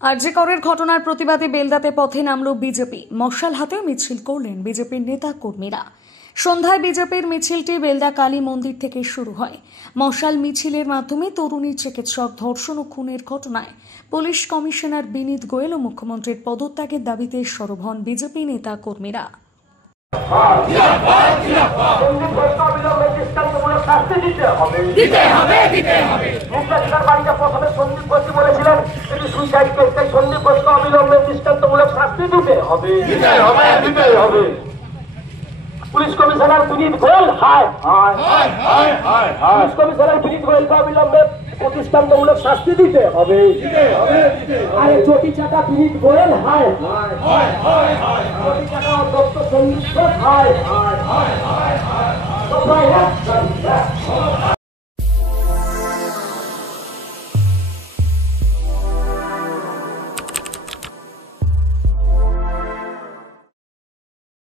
আরজি করের ঘটনার প্রতিবাদে বেলদাতে পথে নামল বিজেপি। মশাল হাতে মিছিল করলেন বিজেপির নেতা কর্মীরা। সন্ধ্যায় বিজেপির মিছিলটি বেলদা কালী মন্দির থেকে শুরু হয়। মশাল মিছিলের মাধ্যমে তরুণী চিকিৎসক ধর্ষণ ও খুনের ঘটনায় পুলিশ কমিশনার বিনীত গোয়েল ও মুখ্যমন্ত্রীর পদত্যাগের দাবিতে সরব হন বিজেপি নেতা কর্মীরা। পুলিশ কমিশনার বিনীত গোয়েল পুলিশ কমিশনার বিনীত গোয়েলকে অবিলম্বে প্রতিষ্ঠানমূলক শাস্তি দিতে হবে। আরে চটি চাকা বিনীত গোয়েল চটি চাকা অধ্যক্ষ সন্দীপ